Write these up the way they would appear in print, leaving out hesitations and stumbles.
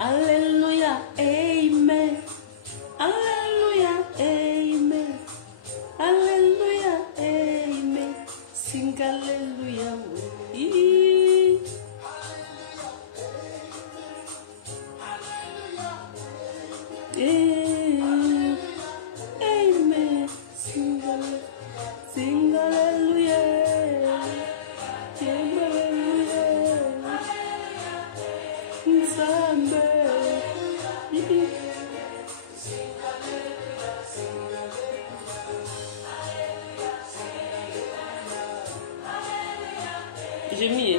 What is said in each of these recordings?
Alléluia, amen. Alléluia, amen. Alléluia, amen. Sing alléluia. Oui. Amen. Sing alléluia. Sing alléluia. Alléluia. Nzambe. J'ai mis.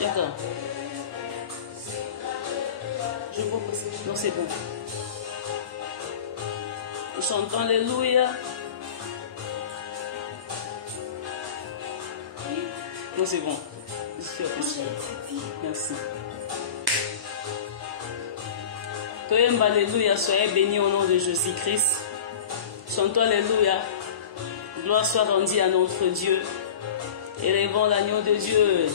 D'accord. Je vois pas ça. Non, c'est bon. Chantons Alléluia. Non, c'est bon. Merci. Toyemba Alléluia, soyez bénis au nom de Jésus-Christ. Chantons Alléluia. Gloire soit rendue à notre Dieu. Élevons l'agneau de Dieu.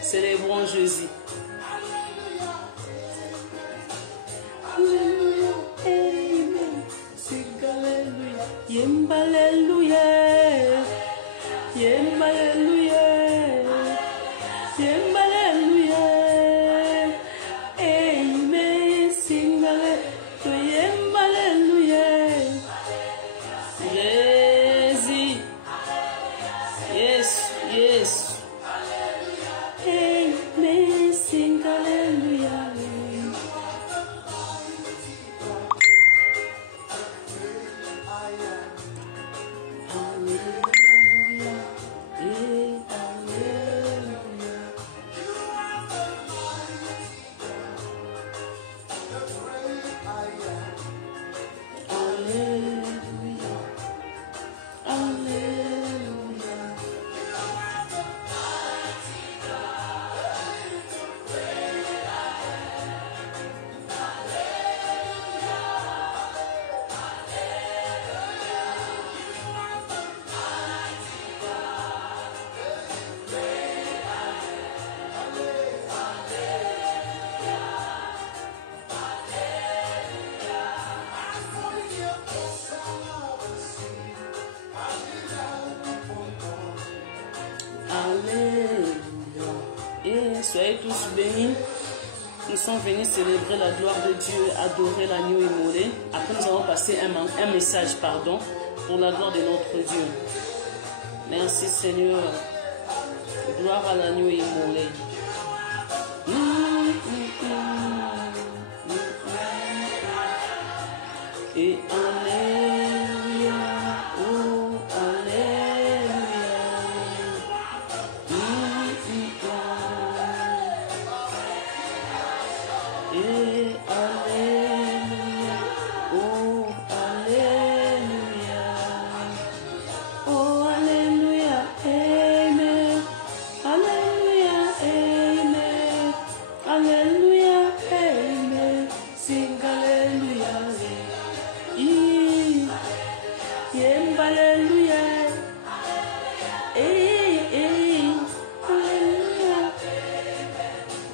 Célébrons Jésus. Alléluia, amen. Sing alléluia. Yemba alléluia. Yemba alléluia. Yemba alléluia. Amen. Sing alléluia. Yemba alléluia. Jésus. Yes, yes. Amen. Sing alléluia. Alléluia. Et soyez tous bénis. Nous sommes venus célébrer la gloire de Dieu, adorer l'agneau immolé. Après, nous allons passer un message, pour la gloire de notre Dieu. Merci Seigneur. Gloire à l'agneau immolé. Et alléluia. Oh, alléluia. Et alléluia. Oh, alléluia. Oh, alléluia. Amen. Alléluia. Amen. Alléluia. Amen. Sing alléluia. Yemba alléluia. Alléluia.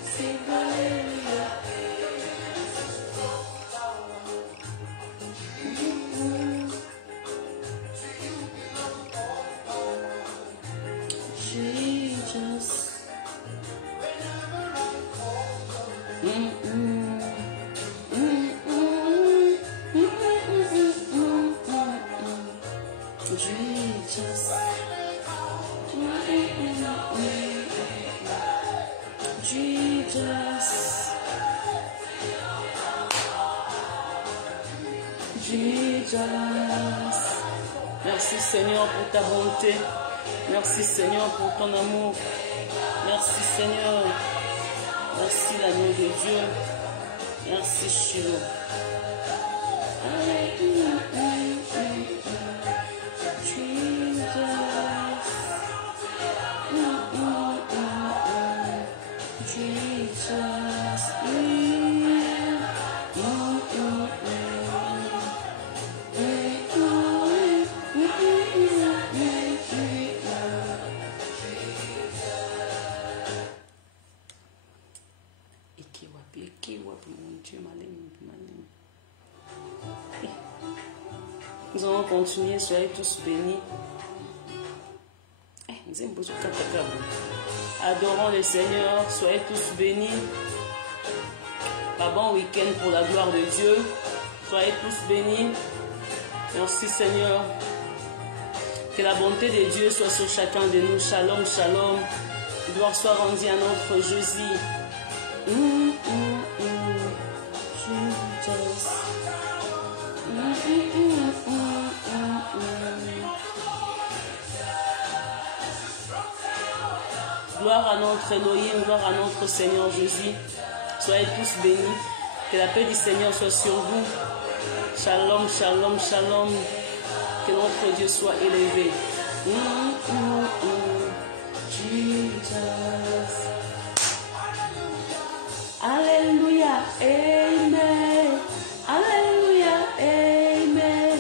Sing alléluia. Jesus. Jesus. Jesus. Jesus. Merci Seigneur pour ta bonté. Merci Seigneur pour ton amour. Merci Seigneur. Merci l'agneau de Dieu. Merci Shiloh. Nous allons continuer, soyez tous bénis. Adorons le Seigneur, soyez tous bénis. Un bon week-end pour la gloire de Dieu. Soyez tous bénis. Merci Seigneur. Que la bonté de Dieu soit sur chacun de nous. Shalom, shalom. Gloire soit rendue à notre Jésus. Gloire à notre Elohim, gloire à notre Seigneur Jésus. Soyez tous bénis. Que la paix du Seigneur soit sur vous. Shalom, shalom, shalom. Que notre Dieu soit élevé. Jesus. Alléluia, amen. Alléluia, amen.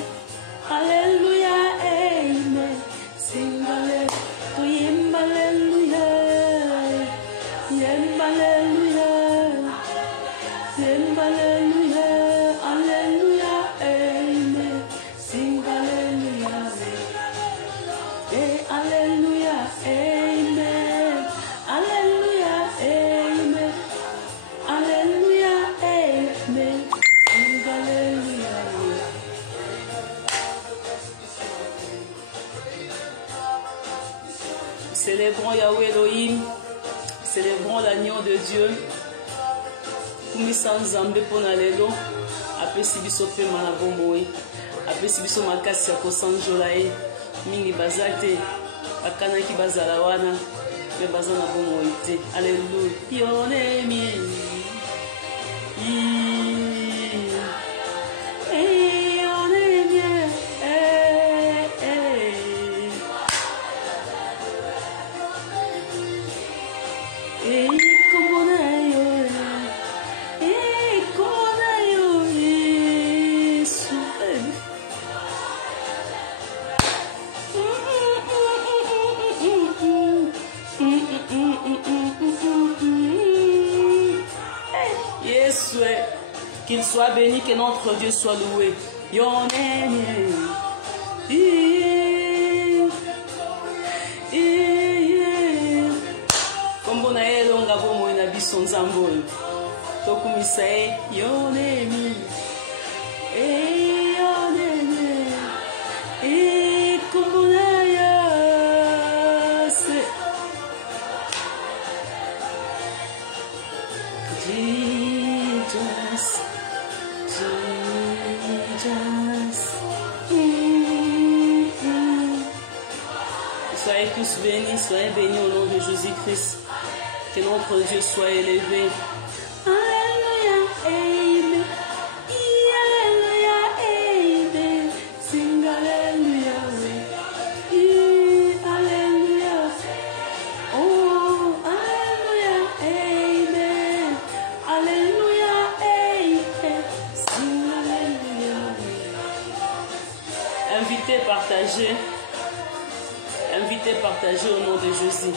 Alléluia, amen. Sing hallelujah, hallelujah, hallelujah, hallelujah, amen. Sing hallelujah, hallelujah, amen. Hallelujah, amen. Hallelujah, amen. Sing hallelujah. Célébrons Yahweh Elohim, célébrons l'agneau de Dieu. Kumisa nzambe pona lelo apesi biso pe mana bomoi apesi biso makasi ya kosanjola ye mingi bazate bakanaki bazala wana me baza na bomoi te. Alleluya. Pionemi qu'il soit béni, que notre Dieu soit loué. Kombo na ye longa bomo na biso nzambe oyo tokumisa ye yonemi yonemi kombo na Yesu Jesus. Soyez tous bénis, soyez bénis au nom de Jésus-Christ. Que notre Dieu soit élevé. Alléluia, amen. Alléluia, amen. Sing alléluia, alléluia. Oh, alléluia, amen. Alléluia, amen. Sing alléluia. Invitez, partagez. Invitez, partagez au nom de Jésus.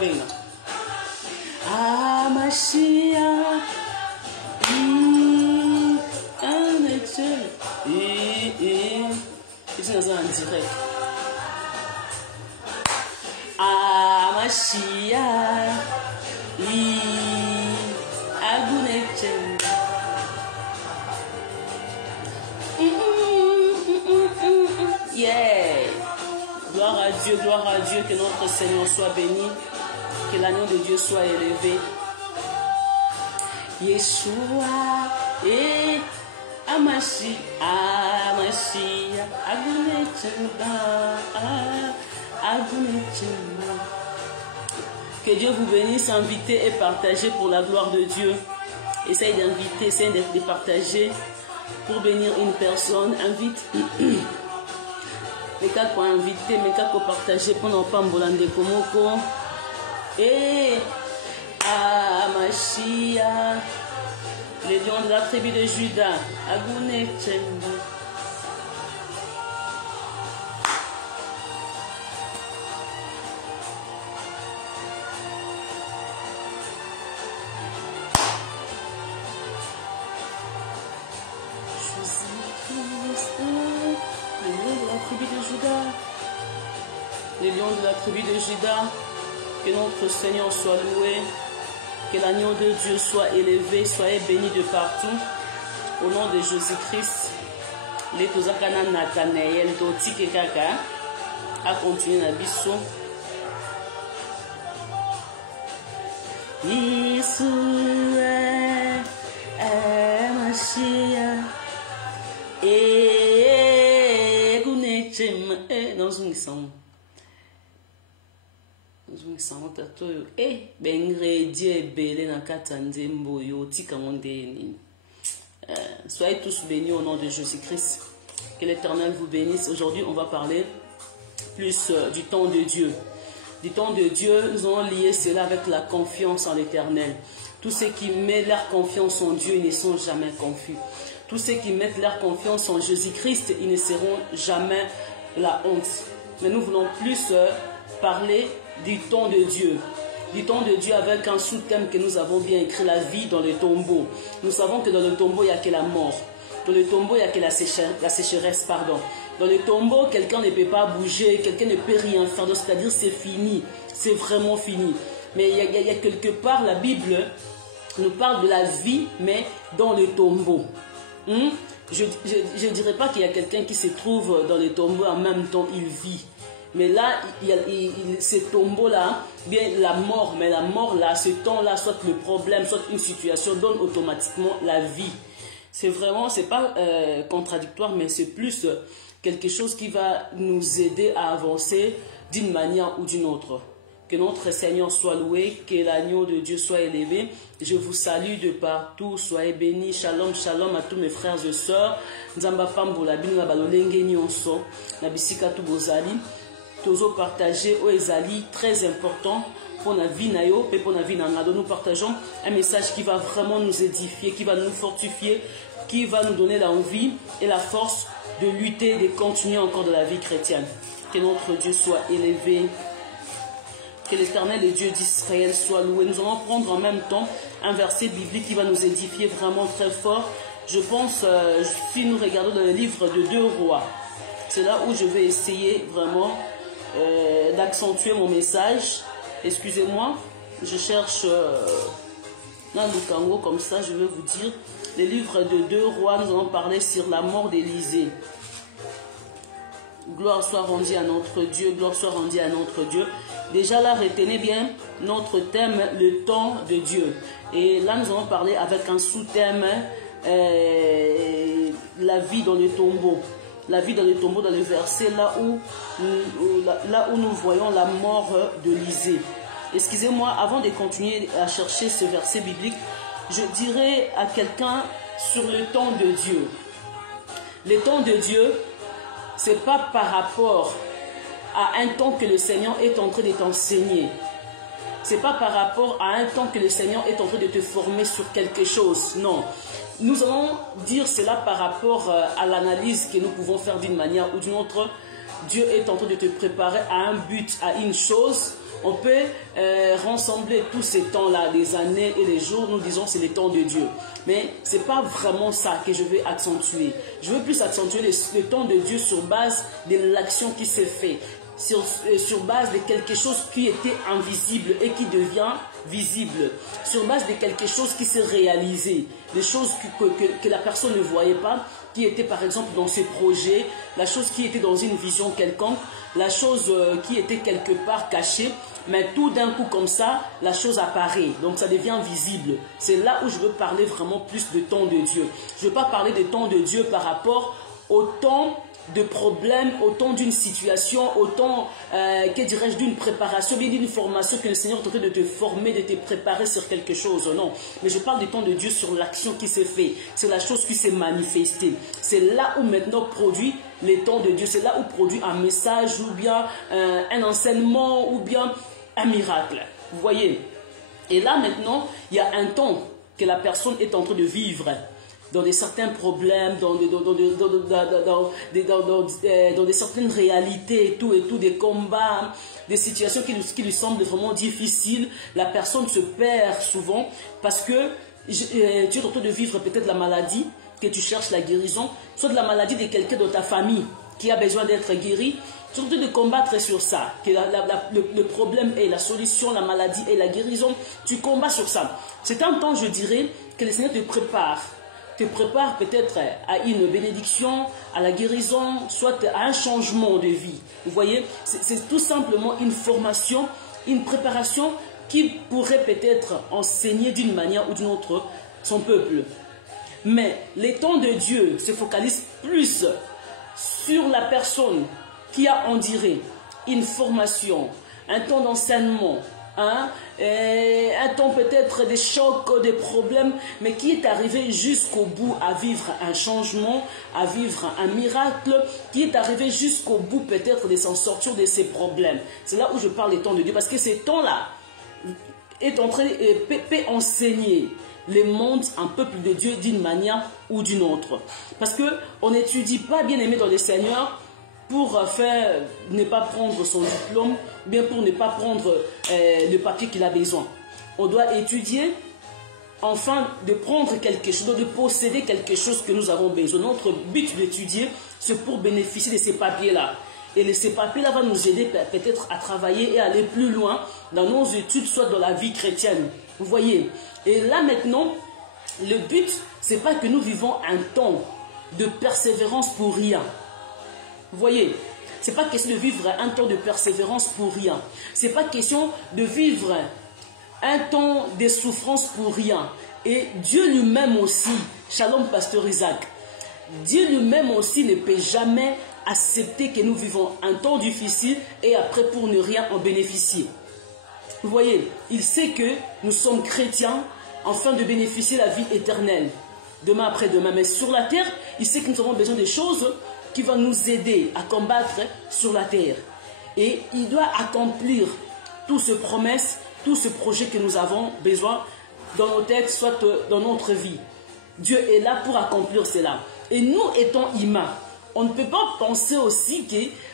benga. Mashiach. Ici, nous sommes en direct. Mashiach. Yeah. Gloire à Dieu, que notre Seigneur soit béni, que l'agneau de Dieu soit élevé. Yeshua et Mashiach, que Dieu vous bénisse, invitez et partagez pour la gloire de Dieu. Essaye d'inviter, essaye de partager pour bénir une personne. Invite. Mais quand inviter, mais quand partager pour ne pas m'bolande komoko. Et Mashiach, les lions de la tribu de Juda, Agune Tchemba. Les lions de la tribu de Juda, que notre Seigneur soit loué, que l'agneau de Dieu soit élevé, soyez bénis de partout. Au nom de Jésus-Christ, les Tozakana Nathanaël, Totike Kaka, à continuer la biso. Yeshua, Mashiach, et Gunechem, dans une sang. Soyez tous bénis au nom de Jésus-Christ. Que l'Éternel vous bénisse. Aujourd'hui, on va parler plus du temps de Dieu. Du temps de Dieu, nous allons lier cela avec la confiance en l'Éternel. Tous ceux qui mettent leur confiance en Dieu, ils ne sont jamais confus. Tous ceux qui mettent leur confiance en Jésus-Christ, ils ne seront jamais la honte. Mais nous voulons plus parler du temps de Dieu. Du temps de Dieu avec un sous-thème que nous avons bien écrit, la vie dans le tombeau. Nous savons que dans le tombeau, il n'y a que la mort. Dans le tombeau, il n'y a que la sécheresse. Dans le tombeau, quelqu'un ne peut pas bouger, quelqu'un ne peut rien faire. C'est-à-dire c'est fini, c'est vraiment fini. Mais il y a quelque part, la Bible nous parle de la vie, mais dans le tombeau. Je ne dirais pas qu'il y a quelqu'un qui se trouve dans le tombeau en même temps il vit. Mais là, il y a ce tombeau-là, bien la mort, mais la mort là, ce temps-là, soit le problème, soit une situation, donne automatiquement la vie. C'est vraiment, c'est pas contradictoire, mais c'est plus quelque chose qui va nous aider à avancer d'une manière ou d'une autre. Que notre Seigneur soit loué, que l'agneau de Dieu soit élevé. Je vous salue de partout, soyez bénis. Shalom, shalom à tous mes frères et sœurs. Nzamba pambola bino balolenge nyonso na bisika tu bozali. Tozo partager au ezali très important pour la vie na yo et pour la vie na nga. Nous partageons un message qui va vraiment nous édifier, qui va nous fortifier, qui va nous donner l'envie et la force de lutter, de continuer encore de la vie chrétienne. Que notre Dieu soit élevé. Que l'Éternel, le Dieu d'Israël, soit loué. Nous allons prendre en même temps un verset biblique qui va nous édifier vraiment très fort. Je pense, si nous regardons dans le livre de 2 Rois, c'est là où je vais essayer vraiment d'accentuer mon message. Excusez-moi, je cherche dans le Congo, comme ça je vais vous dire. Le livre de 2 Rois, nous allons parler sur la mort d'Élisée. Gloire soit rendue à notre Dieu, gloire soit rendue à notre Dieu. Déjà là, retenez bien notre thème, le temps de Dieu. Et là, nous allons parler avec un sous-thème, la vie dans le tombeau. La vie dans le tombeau, dans le verset, là où nous voyons la mort d'Élisée. Excusez-moi, avant de continuer à chercher ce verset biblique, je dirais à quelqu'un sur le temps de Dieu. Le temps de Dieu, ce n'est pas par rapport à un temps que le Seigneur est en train de t'enseigner. Ce n'est pas par rapport à un temps que le Seigneur est en train de te former sur quelque chose. Non. Nous allons dire cela par rapport à l'analyse que nous pouvons faire d'une manière ou d'une autre. Dieu est en train de te préparer à un but, à une chose, On peut rassembler tous ces temps-là, les années et les jours, nous disons c'est les temps de Dieu. Mais ce n'est pas vraiment ça que je vais accentuer. Je veux plus accentuer le temps de Dieu sur base de l'action qui s'est faite, sur base de quelque chose qui était invisible et qui devient visible, sur base de quelque chose qui s'est réalisé, des choses que la personne ne voyait pas, qui était par exemple dans ses projets, la chose qui était dans une vision quelconque, la chose qui était quelque part cachée, mais tout d'un coup comme ça, la chose apparaît, donc ça devient visible. C'est là où je veux parler vraiment plus de temps de Dieu. Je ne veux pas parler de temps de Dieu par rapport au temps de problèmes, autant d'une situation, autant, que dirais-je, d'une préparation, bien d'une formation que le Seigneur est en train de te former, de te préparer sur quelque chose, non. Mais je parle du temps de Dieu sur l'action qui s'est faite, c'est la chose qui s'est manifestée. C'est là où maintenant produit les temps de Dieu, c'est là où produit un message ou bien un enseignement ou bien un miracle. Vous voyez? Et là maintenant, il y a un temps que la personne est en train de vivre, dans des certains problèmes, dans des certaines réalités et tout, des combats, des situations qui lui semblent vraiment difficiles. La personne se perd souvent parce que tu es en train de vivre peut-être la maladie, que tu cherches la guérison, soit de la maladie de quelqu'un de ta famille qui a besoin d'être guéri. Tu es en train de combattre sur ça, que le problème est la solution, la maladie et la guérison. Tu combats sur ça. C'est un temps, je dirais, que le Seigneur te prépare peut-être à une bénédiction, à la guérison, soit à un changement de vie. Vous voyez, c'est tout simplement une formation, une préparation qui pourrait peut-être enseigner d'une manière ou d'une autre son peuple. Mais les temps de Dieu se focalisent plus sur la personne qui a, on dirait, une formation, un temps d'enseignement, un temps peut-être des chocs, des problèmes, mais qui est arrivé jusqu'au bout à vivre un changement, à vivre un miracle, qui est arrivé jusqu'au bout peut-être de s'en sortir de ses problèmes. C'est là où je parle des temps de Dieu, parce que ces temps-là est en train peut enseigner les mondes, un peuple de Dieu d'une manière ou d'une autre. Parce qu'on n'étudie pas, bien aimé dans le Seigneur, pour ne pas prendre son diplôme, bien pour ne pas prendre le papier qu'il a besoin. On doit étudier, enfin de prendre quelque chose, de posséder quelque chose que nous avons besoin. Notre but d'étudier, c'est pour bénéficier de ces papiers-là. Et ces papiers-là vont nous aider peut-être à travailler et à aller plus loin dans nos études, soit dans la vie chrétienne. Vous voyez. Et là maintenant, le but, c'est pas que nous vivons un temps de persévérance pour rien. Vous voyez, ce n'est pas question de vivre un temps de persévérance pour rien. Ce n'est pas question de vivre un temps de souffrance pour rien. Et Dieu lui-même aussi, Shalom Pasteur Isaac, Dieu lui-même aussi ne peut jamais accepter que nous vivons un temps difficile et après pour ne rien en bénéficier. Vous voyez, il sait que nous sommes chrétiens afin de bénéficier de la vie éternelle, demain après demain. Mais sur la terre, il sait que nous avons besoin des choses qui va nous aider à combattre sur la terre. Et il doit accomplir toutes ces promesses, tout ce projet que nous avons besoin dans nos têtes, soit dans notre vie. Dieu est là pour accomplir cela. Et nous étant humains, on ne peut pas penser aussi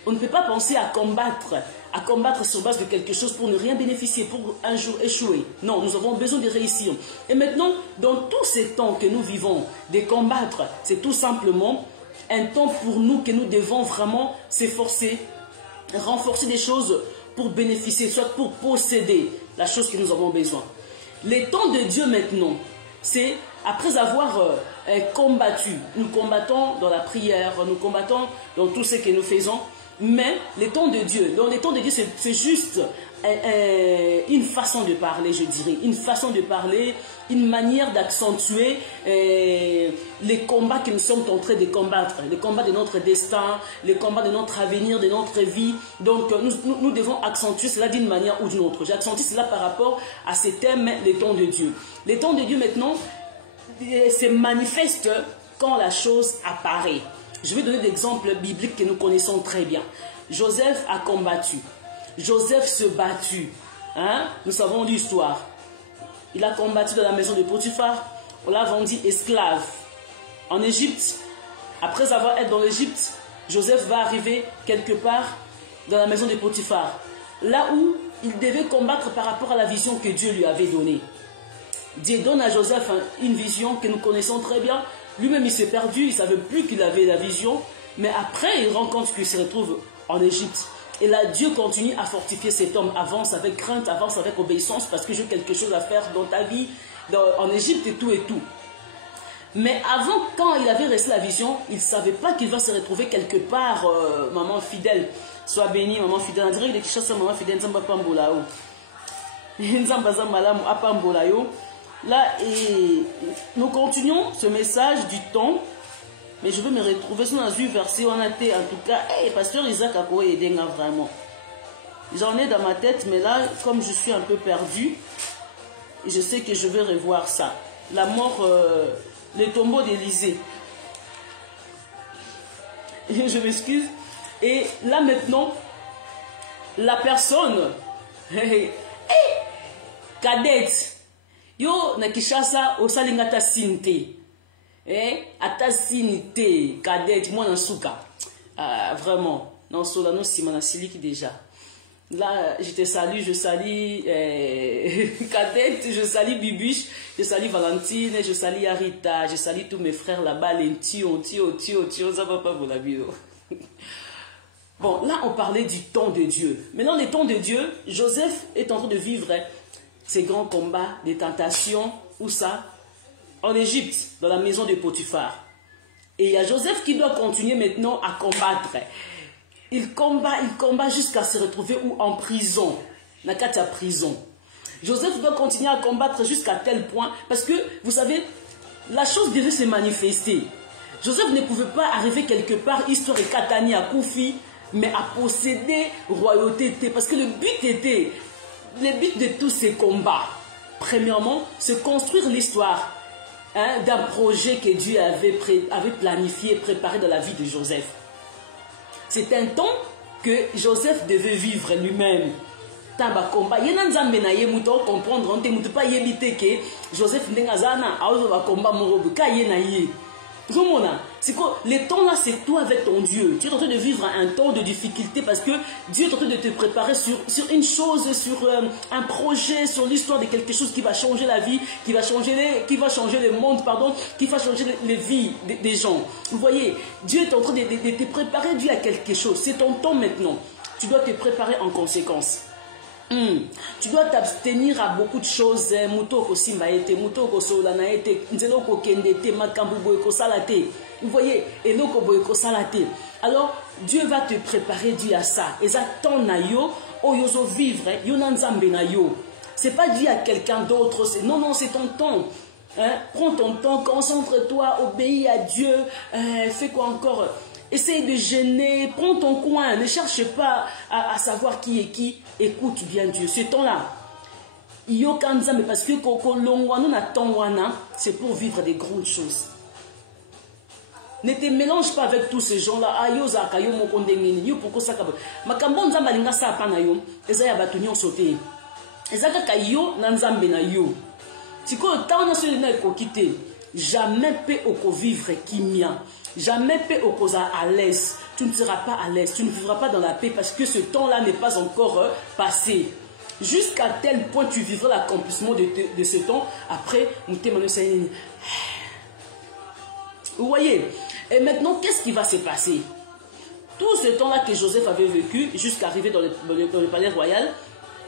on ne peut pas penser à combattre sur base de quelque chose pour ne rien bénéficier, pour un jour échouer. Non, nous avons besoin de réussir. Et maintenant, dans tous ces temps que nous vivons, de combattre, c'est tout simplement un temps pour nous que nous devons vraiment s'efforcer, renforcer des choses pour bénéficier, soit pour posséder la chose que nous avons besoin. Les temps de Dieu maintenant, c'est après avoir combattu, nous combattons dans la prière, nous combattons dans tout ce que nous faisons, mais les temps de Dieu, dans les temps de Dieu, c'est juste une façon de parler, je dirais, une façon de parler, une manière d'accentuer les combats que nous sommes en train de combattre, les combats de notre destin, les combats de notre avenir, de notre vie. Donc nous devons accentuer cela d'une manière ou d'une autre. J'accentue cela par rapport à ces thèmes, les temps de Dieu. Les temps de Dieu maintenant se manifestent quand la chose apparaît. Je vais donner des exemples bibliques que nous connaissons très bien. Joseph a combattu. Joseph se battu. Nous savons l'histoire. Il a combattu dans la maison de Potiphar. On l'a vendu esclave en Égypte. Après avoir été dans l'Égypte, Joseph va arriver quelque part dans la maison de Potiphar. Là où il devait combattre par rapport à la vision que Dieu lui avait donnée. Dieu donne à Joseph une vision que nous connaissons très bien. Lui-même, il s'est perdu, il ne savait plus qu'il avait la vision. Mais après, il rend compte qu'il se retrouve en Égypte. Et là, Dieu continue à fortifier cet homme. Avance avec crainte, avance avec obéissance, parce que j'ai quelque chose à faire dans ta vie, en Égypte et tout et tout. Mais avant, quand il avait reçu la vision, il ne savait pas qu'il va se retrouver quelque part, maman fidèle. Sois bénie, maman fidèle. On dirait qu'il est chassé, maman fidèle, Nzamba Pambolao. Nzamba Zambalam Apambolayo. Là, et nous continuons ce message du temps. Mais je veux me retrouver sur un verset où on a été, en tout cas, hey, pasteur Isaac a aidé vraiment. J'en ai dans ma tête, mais là, comme je suis un peu perdu, je sais que je vais revoir ça. La mort, le tombeau d'Élysée. Je m'excuse. Et là maintenant, la personne, cadette, yo na Kishasa osalingata sinte. Ata sinite, cadette, moi dans souka. Vraiment, non, cela non, si mon siliki déjà. Là, je te salue, je salue cadette, je salue Bibiche, je salue Valentine, je salue Arita, je salue tous mes frères là-bas, les Tio, ça va pas vous la bio. Bon, là, on parlait du temps de Dieu. Maintenant, le temps de Dieu, Joseph est en train de vivre ces grands combats, des tentations, où ça? En Égypte, dans la maison de Potiphar. Et il y a Joseph qui doit continuer maintenant à combattre. Il combat jusqu'à se retrouver en prison. Nakata prison. Joseph doit continuer à combattre jusqu'à tel point, parce que, vous savez, la chose devait se manifester. Joseph ne pouvait pas arriver quelque part, histoire de Katani à Koufi, mais à posséder royauté. Parce que le but de tous ces combats, premièrement, c'est construire l'histoire d'un projet que Dieu avait planifié, préparé dans la vie de Joseph. C'est un temps que Joseph devait vivre lui-même. Tamba combat. Il y a un zambé na ye muto comprendre on te muto pas yebite que Joseph ndengazana aozo ba combat morobe ka ye na ye. C'est quoi? Le temps là, c'est toi avec ton Dieu. Tu es en train de vivre un temps de difficulté parce que Dieu est en train de te préparer sur une chose, sur un projet, sur l'histoire de quelque chose qui va changer la vie, qui va changer le monde, pardon, qui va changer les vies des gens. Vous voyez, Dieu est en train de te préparer, Dieu a quelque chose. C'est ton temps maintenant. Tu dois te préparer en conséquence. Tu dois t'abstenir à beaucoup de choses. Vous voyez, alors Dieu va te préparer Dieu à ça. Et ça ton ayo, oyozo vivre, c'est pas dit à quelqu'un d'autre. Non, c'est ton temps. Prends ton temps, concentre-toi, obéis à Dieu. Fais quoi encore? Essaye de gêner, prends ton coin, ne cherche pas à savoir qui est qui. Écoute bien Dieu. Ce temps-là, parce que c'est pour vivre des grandes choses. Ne te mélange pas avec tous ces gens-là. Jamais peut vivre kimia. Jamais peut opposer à l'aise. Tu ne seras pas à l'aise. Tu ne vivras pas dans la paix parce que ce temps-là n'est pas encore passé. Jusqu'à tel point tu vivras l'accomplissement de ce temps. Après, vous voyez. Et maintenant, qu'est-ce qui va se passer? Tout ce temps-là que Joseph avait vécu, jusqu'à arriver dans le palais royal,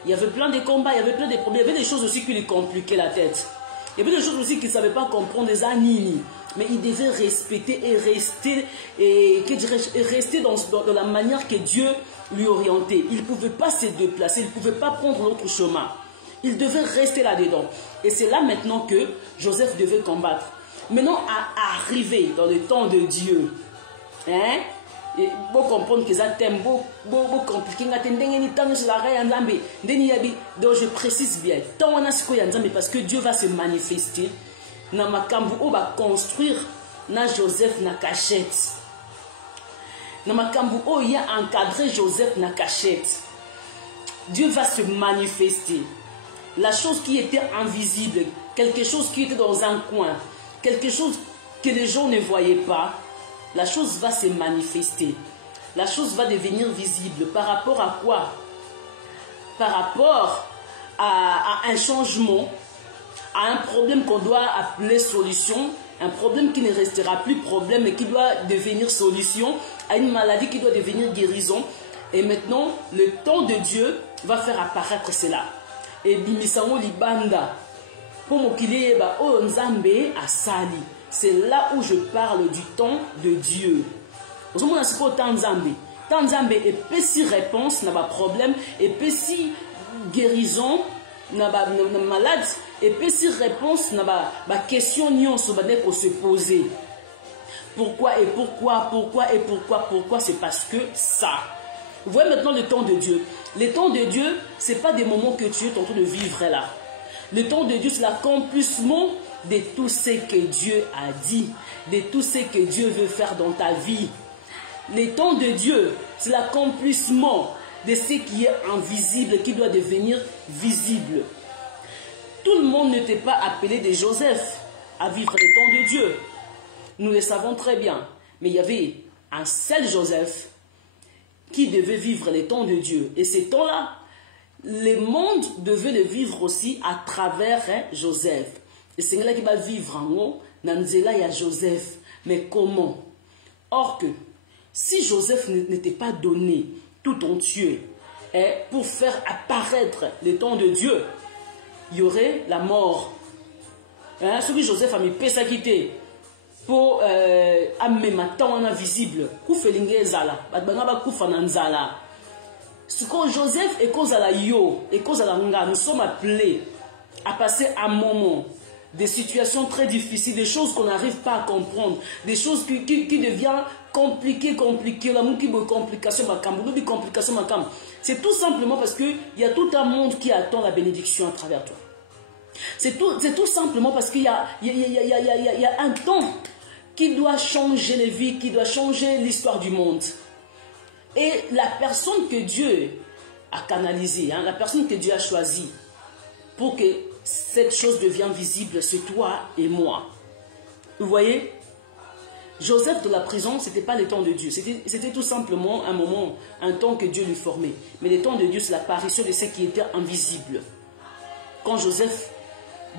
il y avait plein de combats, il y avait plein de problèmes. Il y avait des choses aussi qui lui compliquaient la tête. Il y avait des choses aussi qu'il ne savait pas comprendre, des anini. Mais il devait respecter et rester dans la manière que Dieu lui orientait. Il ne pouvait pas se déplacer, il ne pouvait pas prendre l'autre chemin. Il devait rester là-dedans. Et c'est là maintenant que Joseph devait combattre. Maintenant, à arriver dans le temps de Dieu, et vous comprendre que ça t'aime beaucoup compliqué. Donc je précise bien, parce que Dieu va se manifester. Na makambu o va construire na Joseph na cachette. Na makambu o y a encadré Joseph na cachette. Dieu va se manifester. La chose qui était invisible, quelque chose qui était dans un coin, quelque chose que les gens ne voyaient pas, la chose va se manifester. La chose va devenir visible. Par rapport à quoi? par rapport à un changement, à un problème qu'on doit appeler solution, un problème qui ne restera plus problème mais qui doit devenir solution, à une maladie qui doit devenir guérison. Et maintenant, le temps de Dieu va faire apparaître cela. Et bimisango libanda, pour mokili ba o nzambe asali. C'est là où je parle du temps de Dieu. Vous savez, c'est quoi temps nzambe? Temps nzambe et péci réponse n'a pas problème, et péci guérison n'a pas malade, et péci réponse n'a pas question nion sur pour se poser. Pourquoi et pourquoi? C'est parce que ça. Vous voyez maintenant le temps de Dieu. Le temps de Dieu, ce n'est pas des moments que tu es en train de vivre là. Le temps de Dieu, c'est l'accomplissement de tout ce que Dieu a dit, de tout ce que Dieu veut faire dans ta vie. Le temps de Dieu, c'est l'accomplissement de ce qui est invisible, qui doit devenir visible. Tout le monde n'était pas appelé de Joseph à vivre le temps de Dieu. Nous le savons très bien. Mais il y avait un seul Joseph qui devait vivre les temps de Dieu. Et ces temps-là, le monde devait le vivre aussi à travers Joseph. Et c'est là qui va vivre en haut, Nanzela et Joseph. Mais comment? Or que, si Joseph n'était pas donné tout entier pour faire apparaître les temps de Dieu, il y aurait la mort. Ce que Joseph a mis pesa quitté pour amener ma temps invisible. Ce que Joseph et Kozala Yo et Kozala Nga, nous sommes appelés à passer un moment, des situations très difficiles, des choses qu'on n'arrive pas à comprendre, des choses qui deviennent compliquées. C'est tout simplement parce qu'il y a tout un monde qui attend la bénédiction à travers toi. C'est tout simplement parce qu'il y a un temps qui doit changer les vies, qui doit changer l'histoire du monde. Et la personne que Dieu a canalisée, la personne que Dieu a choisie pour que cette chose devienne visible, c'est toi et moi. Vous voyez, Joseph de la prison, ce n'était pas le temps de Dieu. C'était tout simplement un moment, un temps que Dieu lui formait. Mais le temps de Dieu, c'est l'apparition de ce qui était invisible. Quand Joseph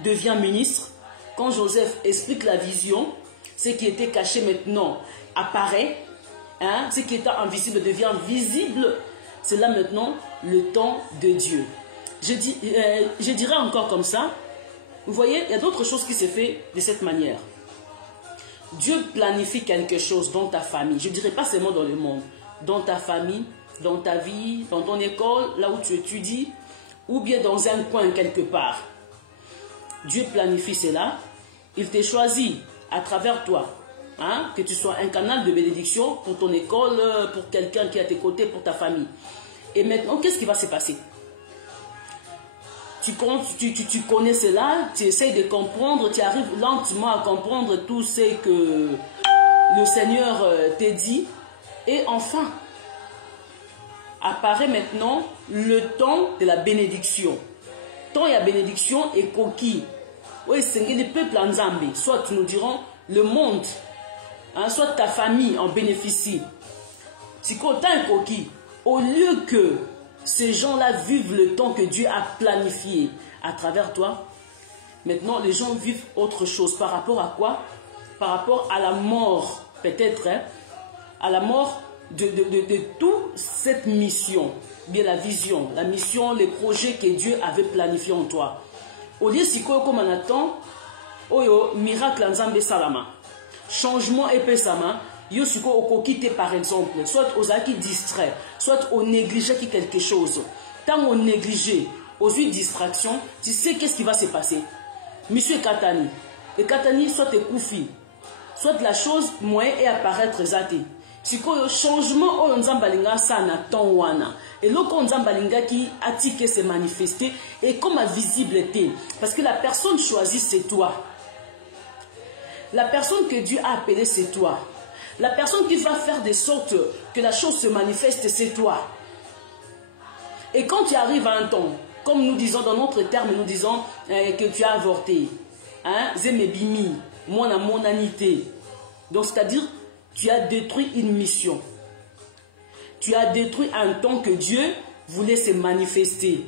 devient ministre, quand Joseph explique la vision, ce qui était caché maintenant apparaît, ce qui était invisible devient visible. C'est là maintenant le temps de Dieu. Je dirais encore comme ça, vous voyez, il y a d'autres choses qui se font de cette manière. Dieu planifie quelque chose dans ta famille, je ne dirais pas seulement dans le monde, dans ta famille, dans ta vie, dans ton école, là où tu étudies, ou bien dans un coin quelque part. Dieu planifie cela, il te choisit à travers toi, que tu sois un canal de bénédiction pour ton école, pour quelqu'un qui est à tes côtés, pour ta famille. Et maintenant, qu'est-ce qui va se passer? Tu connais cela, tu essaies de comprendre, tu arrives lentement à comprendre tout ce que le Seigneur t'a dit. Et enfin, apparaît maintenant le temps de la bénédiction. Temps et la bénédiction est coquille. Oui, c'est le peuple en Zambie. Soit nous dirons le monde, soit ta famille en bénéficie. Si quand tu as un coquille, au lieu que ces gens-là vivent le temps que Dieu a planifié à travers toi, maintenant les gens vivent autre chose. Par rapport à quoi? Par rapport à la mort, peut-être, à la mort de toute cette mission, bien la vision, la mission, les projets que Dieu avait planifiés en toi. Au lieu si comme on attend, miracle en Zambé Salama, changement épais-sama, yo siko oko quitter par exemple, soit aux acquis distraits, soit au négligé qui quelque chose. Tant on négligé, aux yeux distraction, tu sais qu'est-ce qui va se passer. Monsieur Katani, et Katani soit koufi, soit la chose moyen et apparaître zate. Siko yo changement o nzambalinga sana ton wana. Et loko nzambalinga qui a tiqué se manifester et comme à visibilité, parce que la personne choisie c'est toi. La personne que Dieu a appelée c'est toi. La personne qui va faire de sorte que la chose se manifeste, c'est toi. Et quand tu arrives à un temps, comme nous disons dans notre terme, nous disons que tu as avorté, Zemebimi, mon monanité. Donc c'est-à-dire, tu as détruit une mission. Tu as détruit un temps que Dieu voulait se manifester.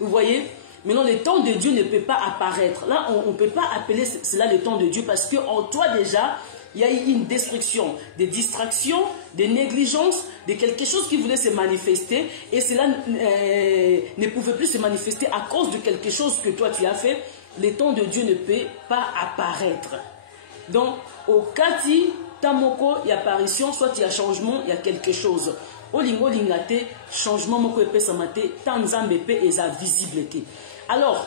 Vous voyez? Maintenant, le temps de Dieu ne peut pas apparaître. Là, on ne peut pas appeler cela le temps de Dieu parce qu'en toi déjà, il y a eu une destruction, des distractions, des négligences, de quelque chose qui voulait se manifester et cela ne pouvait plus se manifester à cause de quelque chose que toi tu as fait. Le temps de Dieu ne peut pas apparaître. Donc, au kati, tamoko, il y a apparition, soit il y a changement, il y a quelque chose. Olingo lingate, changement moko epe samate, tanzambe pe eza visible. Alors,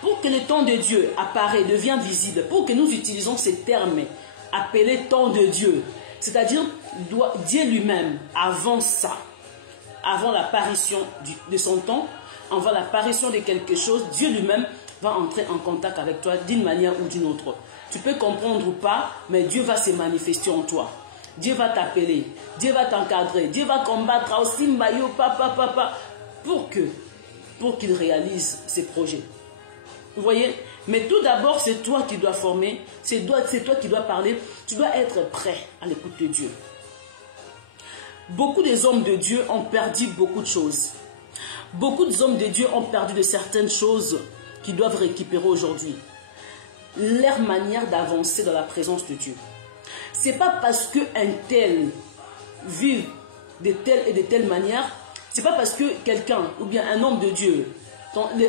pour que le temps de Dieu apparaît, devient visible, pour que nous utilisons ces termes appelés temps de Dieu, c'est-à-dire Dieu lui-même, avant ça, avant l'apparition de son temps, avant l'apparition de quelque chose, Dieu lui-même va entrer en contact avec toi d'une manière ou d'une autre. Tu peux comprendre ou pas, mais Dieu va se manifester en toi. Dieu va t'appeler, Dieu va t'encadrer, Dieu va combattre aussi Mbayo, papa, pour qu'il réalise ses projets. Vous voyez? Mais tout d'abord, c'est toi qui dois former, c'est toi qui dois parler, tu dois être prêt à l'écoute de Dieu. Beaucoup des hommes de Dieu ont perdu beaucoup de choses. Beaucoup des hommes de Dieu ont perdu de certaines choses qu'ils doivent récupérer aujourd'hui. Leur manière d'avancer dans la présence de Dieu. Ce n'est pas parce qu'un tel vit de telle et de telle manière, ce n'est pas parce que quelqu'un, ou bien un homme de Dieu,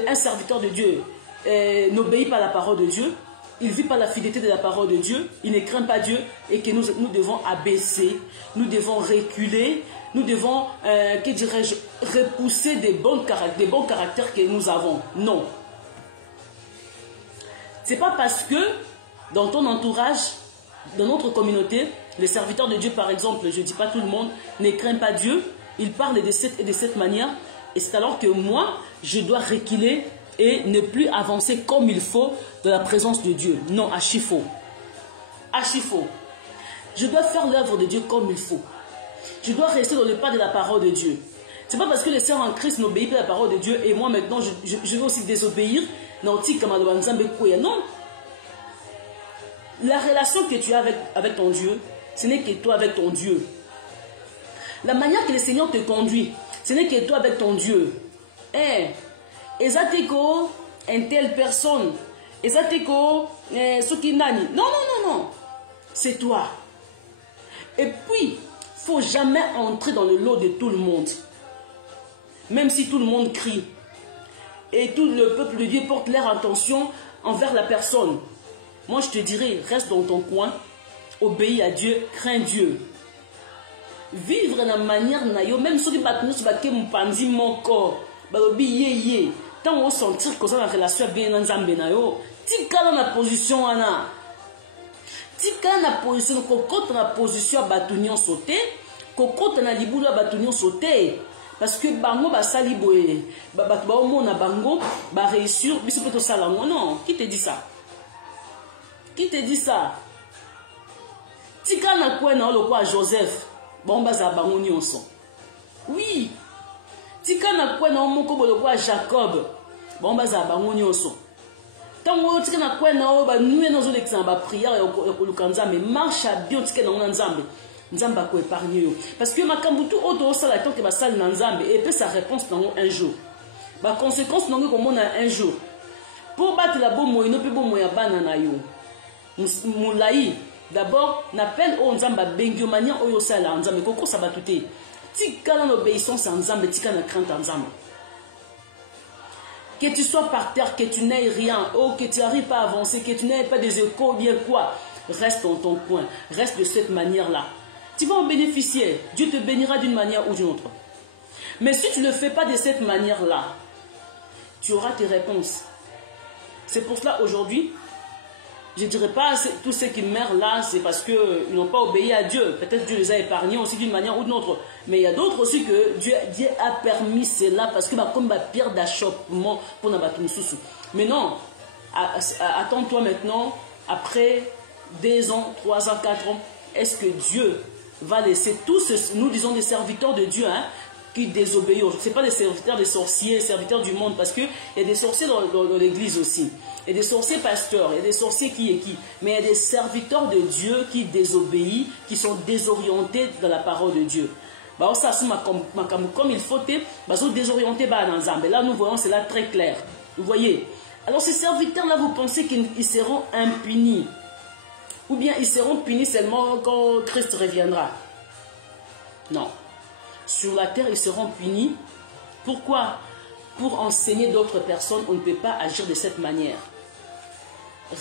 un serviteur de Dieu, n'obéit pas à la parole de Dieu, il ne vit pas la fidélité de la parole de Dieu, il ne craint pas Dieu et que nous devons abaisser, nous devons reculer, nous devons, que dirais-je, repousser des bons caractères que nous avons. Non. Ce n'est pas parce que dans ton entourage, dans notre communauté, les serviteurs de Dieu par exemple, je ne dis pas tout le monde, ne craint pas Dieu, ils parlent de cette et de cette manière, et c'est alors que moi, je dois reculer et ne plus avancer comme il faut dans la présence de Dieu. Non, archi faux. Archi faux. Je dois faire l'œuvre de Dieu comme il faut. Je dois rester dans le pas de la parole de Dieu. Ce n'est pas parce que les sœurs en Christ n'obéissent pas à la parole de Dieu et moi maintenant je vais aussi désobéir. Non. La relation que tu as avec ton Dieu, ce n'est que toi avec ton Dieu. La manière que le Seigneur te conduit, ce n'est que toi avec ton Dieu. Ezateko, une telle personne. Ezateko, Sukinani. Non. C'est toi. Et puis, il ne faut jamais entrer dans le lot de tout le monde. Même si tout le monde crie. Et tout le peuple de Dieu porte leur attention envers la personne. Moi, je te dirais, reste dans ton coin, obéis à Dieu, crains Dieu. Vivre dans la manière, même si tu as mon corps, tant on sentir que ça la relation bien dans Zambé nayo, tika na position ana. Tika na position kokota na position batunion sauté, kokota na libula batunion sauté. Parce que bango ba sali boye, ba omona bango ba réussir, biso poto sala non, qui te dit ça? Qui te dit ça? Tika na kwa na lo kwa Joseph, bon baza bango nyonso. Oui. Tika na kwa na moko bolo kwa Jacob, bon baza bango nyonso. Tango tika na kwa na ba nué na zo l'exemple ba prière ya kolukanza mais marche à bien tika na nzambe. Nzamba ko épargner yo parce que makambutu auto sala tant que ba sala nzambe et peut sa réponse dans un jour. Ba conséquence nango comme on a un jour. Pour battre la bomo ino pe bomo ya bana na yo. Moulaï d'abord n'appelle au nzamba bengio manière oyo sala nzambe koko sabatute. Tika na l'obéissance en nzambe tika na crainte en nzambe. Que tu sois par terre, que tu n'aies rien, oh, que tu n'arrives pas à avancer, que tu n'aies pas des échos, bien quoi, reste dans ton coin, reste de cette manière-là. Tu vas en bénéficier. Dieu te bénira d'une manière ou d'une autre. Mais si tu ne le fais pas de cette manière-là, tu auras tes réponses. C'est pour cela aujourd'hui, je ne dirais pas tous ceux qui meurent là, c'est parce qu'ils n'ont pas obéi à Dieu. Peut-être Dieu les a épargnés aussi d'une manière ou d'une autre. Mais il y a d'autres aussi que Dieu a permis cela parce que comme ma pierre d'achoppement pour n'abattre une sous. Mais non, attends-toi maintenant, après 2 ans, 3 ans, 4 ans, est-ce que Dieu va laisser tous ceux, nous disons des serviteurs de Dieu, hein, qui désobéissent. Ce n'est pas des serviteurs des sorciers, serviteurs du monde, parce qu'il y a des sorciers dans l'église aussi. Il y a des sorciers pasteurs, il y a des sorciers qui. Mais il y a des serviteurs de Dieu qui désobéissent, qui sont désorientés dans la parole de Dieu. bah ça comme il faut bah sont désorientés bah dans Zambé. Là nous voyons cela très clair. Vous voyez. Alors ces serviteurs là, vous pensez qu'ils seront impunis ou bien ils seront punis seulement quand Christ reviendra? Non. Sur la terre ils seront punis. Pourquoi? Pour enseigner d'autres personnes, on ne peut pas agir de cette manière.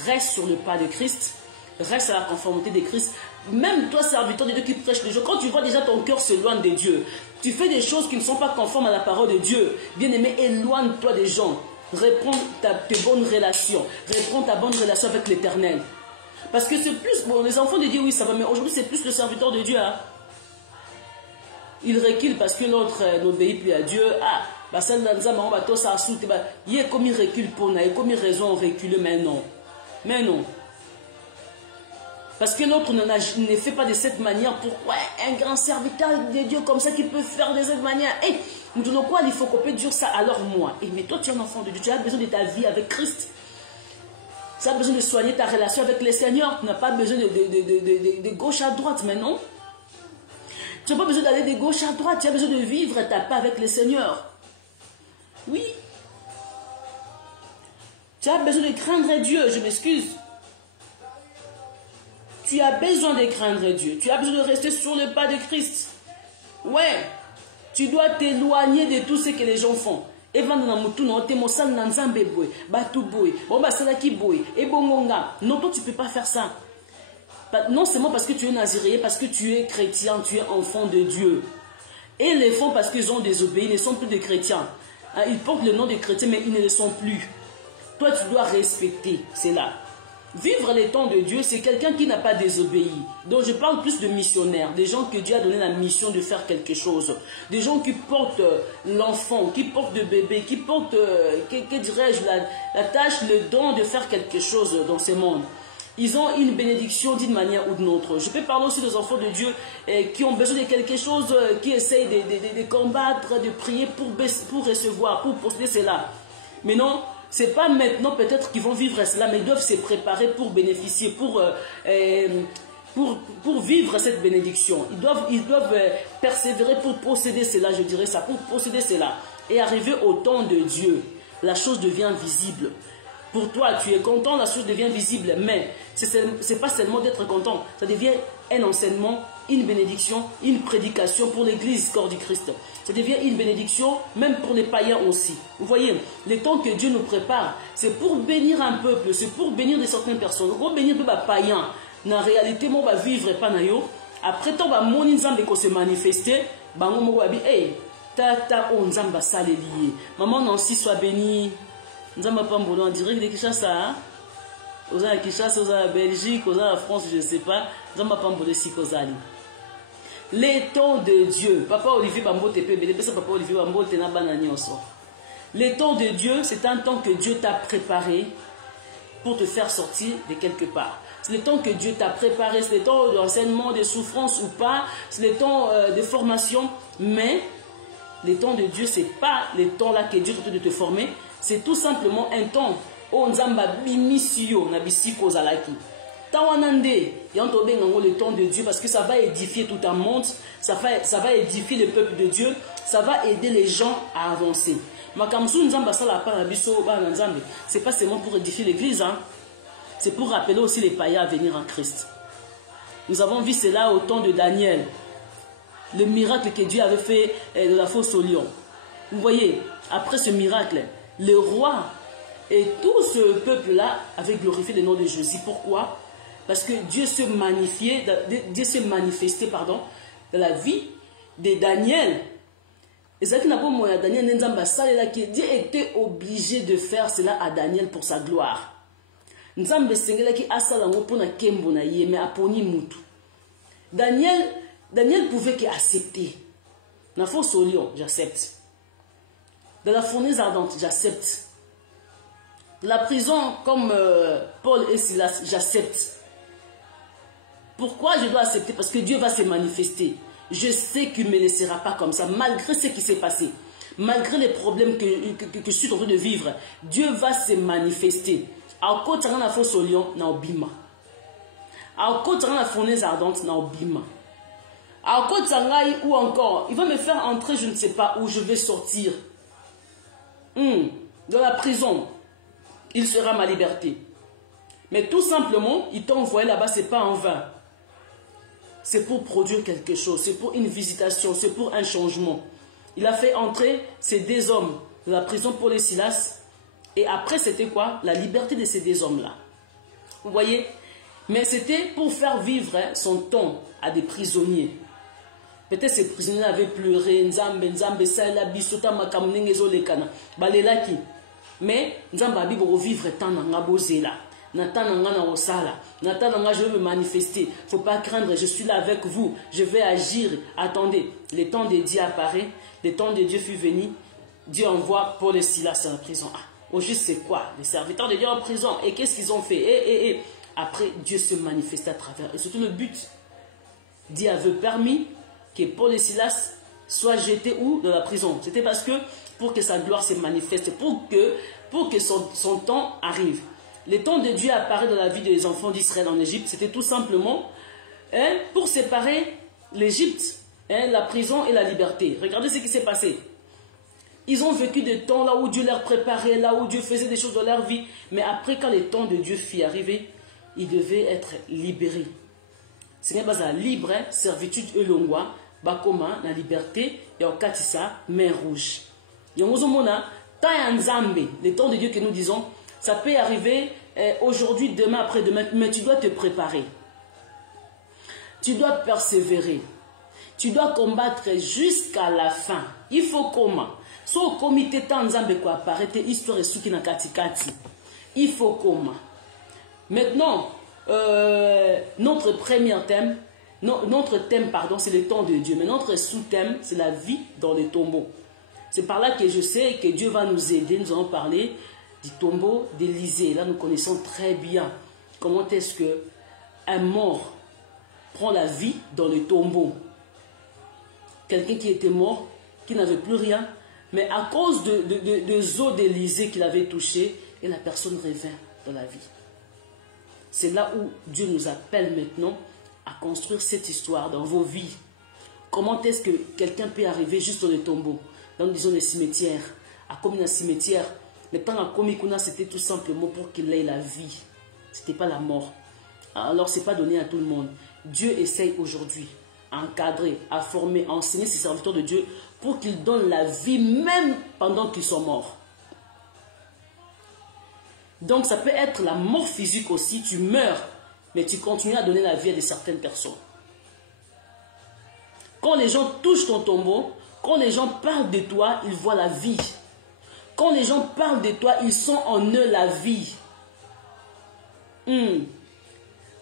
Reste sur le pas de Christ, reste à la conformité de Christ. Même toi, serviteur de Dieu qui prêche le jour, quand tu vois déjà ton cœur s'éloigne de Dieu, tu fais des choses qui ne sont pas conformes à la parole de Dieu. Bien-aimé, éloigne-toi des gens. Reprends tes bonnes relations. Reprends ta bonne relation avec l'Éternel. Parce que c'est plus... Bon, les enfants de Dieu, oui, ça va, mais aujourd'hui, c'est plus le serviteur de Dieu. Hein. Il recule parce que l'autre n'obéit plus à Dieu. Ah, bah ça, il est comme il recule pour nous, il est comme il raison de reculer, mais non. Mais non. Parce que l'autre ne fait pas de cette manière. Pourquoi un grand serviteur de Dieu comme ça qui peut faire de cette manière? Et nous disons quoi? Il faut qu'on peut dire ça. Alors moi. Et mais toi tu es un enfant de Dieu. Tu as besoin de ta vie avec Christ. Tu as besoin de soigner ta relation avec le Seigneur. Tu n'as pas besoin de gauche à droite. Mais non. Tu n'as pas besoin d'aller de gauche à droite. Tu as besoin de vivre ta paix avec le Seigneur. Oui. Tu as besoin de craindre Dieu. Je m'excuse. Tu as besoin de craindre Dieu. Tu as besoin de rester sur le pas de Christ. Ouais. Tu dois t'éloigner de tout ce que les gens font. Non, toi tu ne peux pas faire ça. Non seulement parce que tu es naziréen, parce que tu es chrétien, tu es enfant de Dieu. Et les font parce qu'ils ont désobéi, ils ne sont plus des chrétiens. Ils portent le nom de chrétiens, mais ils ne le sont plus. Toi, tu dois respecter cela. Vivre les temps de Dieu, c'est quelqu'un qui n'a pas désobéi. Donc je parle plus de missionnaires, des gens que Dieu a donné la mission de faire quelque chose. Des gens qui portent l'enfant, qui portent le bébé, qui portent, que dirais-je, la tâche, le don de faire quelque chose dans ce monde. Ils ont une bénédiction d'une manière ou d'une autre. Je peux parler aussi des enfants de Dieu qui ont besoin de quelque chose, qui essayent de combattre, de prier pour recevoir, pour posséder cela. Mais non, ce n'est pas maintenant peut-être qu'ils vont vivre cela, mais ils doivent se préparer pour bénéficier, pour vivre cette bénédiction. Ils doivent persévérer pour posséder cela, je dirais ça, pour posséder cela. Et arriver au temps de Dieu, la chose devient visible. Pour toi, tu es content, la chose devient visible, mais ce n'est pas seulement d'être content, ça devient un enseignement, une bénédiction, une prédication pour l'église corps du Christ. Ça devient une bénédiction même pour les païens aussi. Vous voyez, les temps que Dieu nous prépare, c'est pour bénir un peuple, c'est pour bénir de certaines personnes. Pour bénir les païens, en réalité, on va vivre pas na yo. Après, on va se manifester, on va dire, hey, tata, on va s'aller lier. Maman Nancy soit bénie. On dirait que Kinshasa, aux Kinshasa, aux Belgique, aux France, je ne sais pas. Les temps de Dieu, Papa Olivier Bambo te peut Papa Olivier Bambo te na banani oso. Les temps de Dieu, c'est un temps que Dieu t'a préparé pour te faire sortir de quelque part. C'est le temps que Dieu t'a préparé, c'est le temps d'enseignement, de souffrance ou pas, c'est le temps de formation, mais les temps de Dieu, ce n'est pas les temps là que Dieu est en train de te former. C'est tout simplement un temps où on a bimisio na bisiko zalaki. Tawanande, le temps de Dieu parce que ça va édifier tout un monde, ça va édifier le peuple de Dieu, ça va aider les gens à avancer. C'est pas seulement pour édifier l'église, hein. C'est pour rappeler aussi les païens à venir en Christ. Nous avons vu cela au temps de Daniel, le miracle que Dieu avait fait de la fosse au lion. Vous voyez, après ce miracle, le roi et tout ce peuple-là avaient glorifié le nom de Jésus. Pourquoi? Parce que Dieu se manifestait dans la vie de Daniel. Et ça qui n'a pas moyen, Daniel Dieu était obligé de faire cela à Daniel pour sa gloire. Daniel pouvait qu'accepter. Dans la fosse au lion, j'accepte. Dans la fournaise ardente, j'accepte. La prison, comme Paul et Silas, j'accepte. Pourquoi je dois accepter? Parce que Dieu va se manifester. Je sais qu'il ne me laissera pas comme ça, malgré ce qui s'est passé. Malgré les problèmes que je suis en train de vivre, Dieu va se manifester. À côté de la fosse au lion, na obima. À côté de la fournaise ardente, na obima. à Kotangaï ou encore, il va me faire entrer, je ne sais pas où je vais sortir. Dans la prison, il sera ma liberté. Mais tout simplement, il t'a envoyé là-bas, ce n'est pas en vain. C'est pour produire quelque chose, c'est pour une visitation, c'est pour un changement. Il a fait entrer ces deux hommes dans la prison pour les Silas. Et après, c'était quoi? La liberté de ces deux hommes-là. Vous voyez? Mais c'était pour faire vivre son temps à des prisonniers. Peut-être ces prisonniers avaient pleuré, Nzambe, Nzambe, Saïla, Bisota, Makamnenge, Zolekana, Balelaki. Mais Nzambe Abi pour vivre tant dans Bozela. Nathan Nanga Osala. Nathan Nanga, je veux me manifester. Il ne faut pas craindre, je suis là avec vous. Je vais agir. Attendez, le temps de Dieu apparaît. Le temps de Dieu fut venu. Dieu envoie Paul et Silas en prison. Au juste, c'est quoi? Les serviteurs de Dieu en prison. Et qu'est-ce qu'ils ont fait? Après, Dieu se manifeste à travers. Et surtout le but. Dieu avait permis que Paul et Silas soient jetés où? Dans la prison. C'était parce que pour que sa gloire se manifeste, pour que son temps arrive. Le temps de Dieu apparaît dans la vie des enfants d'Israël en Égypte. C'était tout simplement pour séparer l'Égypte, la prison et la liberté. Regardez ce qui s'est passé. Ils ont vécu des temps là où Dieu leur préparait, là où Dieu faisait des choses dans leur vie. Mais après, quand le temps de Dieu fut arrivé, ils devaient être libérés. Ce n'est pas la libre servitude elongwa, bakoma, la liberté, et en katissa, mer rouge. Yongozomona, tayanzambe, le temps de Dieu que nous disons, ça peut arriver aujourd'hui, demain, après-demain, mais tu dois te préparer. Tu dois persévérer. Tu dois combattre jusqu'à la fin. Il faut comment? So au comité Tanzambe quoi apparaît, histoire et souki na katikati. Il faut comment? Maintenant, notre premier thème, notre thème, pardon, c'est le temps de Dieu. Mais notre sous-thème, c'est la vie dans les tombeaux. C'est par là que je sais que Dieu va nous aider. Nous allons parler du tombeau d'Élysée. Là, nous connaissons très bien comment est-ce qu'un mort prend la vie dans le tombeau. Quelqu'un qui était mort, qui n'avait plus rien, mais à cause de eaux d'Élysée qu'il avait touché, et la personne revint dans la vie. C'est là où Dieu nous appelle maintenant à construire cette histoire dans vos vies. Comment est-ce que quelqu'un peut arriver juste dans le tombeau, dans, disons, les cimetières, à comme un cimetière. Mais tant à Komikuna, c'était tout simplement pour qu'il ait la vie. Ce n'était pas la mort. Alors, ce n'est pas donné à tout le monde. Dieu essaye aujourd'hui à encadrer, à former, à enseigner ses serviteurs de Dieu pour qu'ils donnent la vie même pendant qu'ils sont morts. Donc, ça peut être la mort physique aussi. Tu meurs, mais tu continues à donner la vie à de certaines personnes. Quand les gens touchent ton tombeau, quand les gens parlent de toi, ils voient la vie. Quand les gens parlent de toi, ils sont en eux la vie.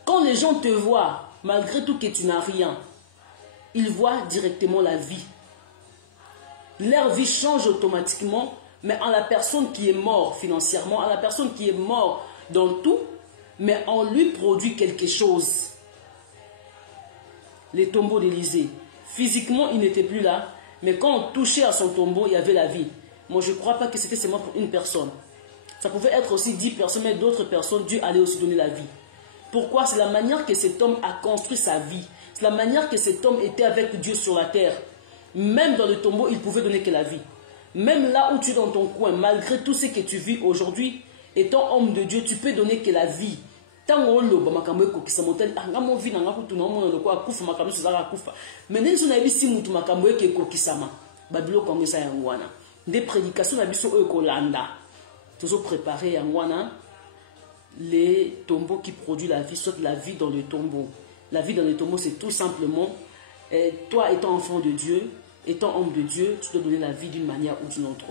Quand les gens te voient, malgré tout que tu n'as rien, ils voient directement la vie. Leur vie change automatiquement, mais en la personne qui est morte financièrement, en la personne qui est morte dans tout, mais on lui produit quelque chose. Les tombeaux d'Élysée. Physiquement, il n'était plus là, mais quand on touchait à son tombeau, il y avait la vie. Moi, je ne crois pas que c'était seulement pour une personne. Ça pouvait être aussi 10 personnes, mais d'autres personnes, Dieu allait aussi donner la vie. Pourquoi? C'est la manière que cet homme a construit sa vie. C'est la manière que cet homme était avec Dieu sur la terre. Même dans le tombeau, il pouvait donner que la vie. Même là où tu es dans ton coin, malgré tout ce que tu vis aujourd'hui, étant homme de Dieu, tu peux donner que la vie. Tant on loba makambo ko kisamotel anga mo vina nga kutu na mo ko akufa makambo suzaka akufa. Mais ndenzo na bisi mutu makambo ke ko kisama. Babilo ko ngesa ya ngwana. Des prédications na biso e ko landa. Toujours préparer ya ngwana les tombeaux qui produisent la vie, soit la vie dans le tombeau. La vie dans le tombeau, c'est tout simplement toi étant enfant de Dieu, étant homme de Dieu, tu dois donner la vie d'une manière ou d'une autre.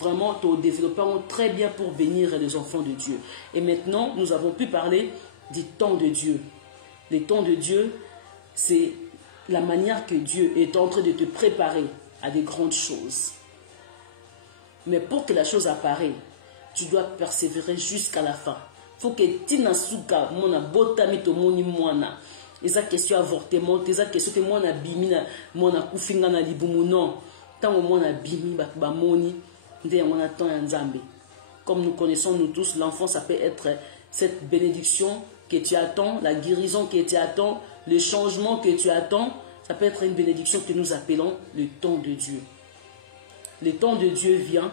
Vraiment, te développons très bien pour bénir les enfants de Dieu. Et maintenant, nous avons pu parler du temps de Dieu. Le temps de Dieu, c'est la manière que Dieu est en train de te préparer à des grandes choses. Mais pour que la chose apparaisse, tu dois persévérer jusqu'à la fin. Il faut que Tina Suka, mona botami to moni mwana. Eza question avortement, eza question que mwana bimi na mwana kufinga na libumu non. Tant mwana bimi ba moni. Comme nous connaissons nous tous, l'enfant, ça peut être cette bénédiction que tu attends, la guérison que tu attends, le changement que tu attends, Ça peut être une bénédiction que nous appelons le temps de Dieu. Le temps de Dieu vient,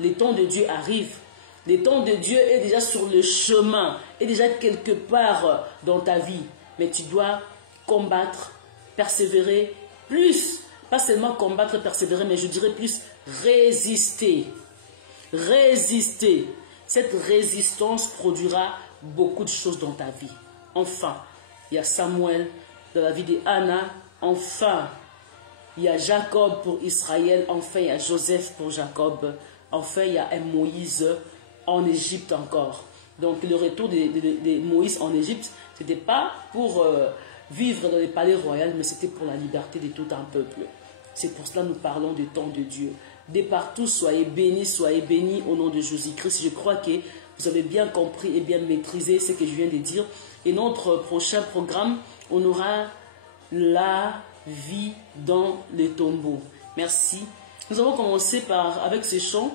le temps de Dieu arrive. Le temps de Dieu est déjà sur le chemin, est déjà quelque part dans ta vie. Mais tu dois combattre, persévérer, plus, pas seulement combattre, persévérer, mais je dirais plus résister. Résister. Cette résistance produira beaucoup de choses dans ta vie. Enfin, il y a Samuel dans la vie de Anna. Enfin, il y a Jacob pour Israël. Enfin, il y a Joseph pour Jacob. Enfin, il y a un Moïse en Égypte encore. Donc, le retour de Moïse en Égypte, ce n'était pas pour vivre dans les palais royaux, mais c'était pour la liberté de tout un peuple. C'est pour cela que nous parlons du temps de Dieu. De partout, soyez bénis au nom de Jésus-Christ. Je crois que vous avez bien compris et bien maîtrisé ce que je viens de dire. Et notre prochain programme, on aura la vie dans les tombeaux. Merci. Nous avons commencé avec ce chant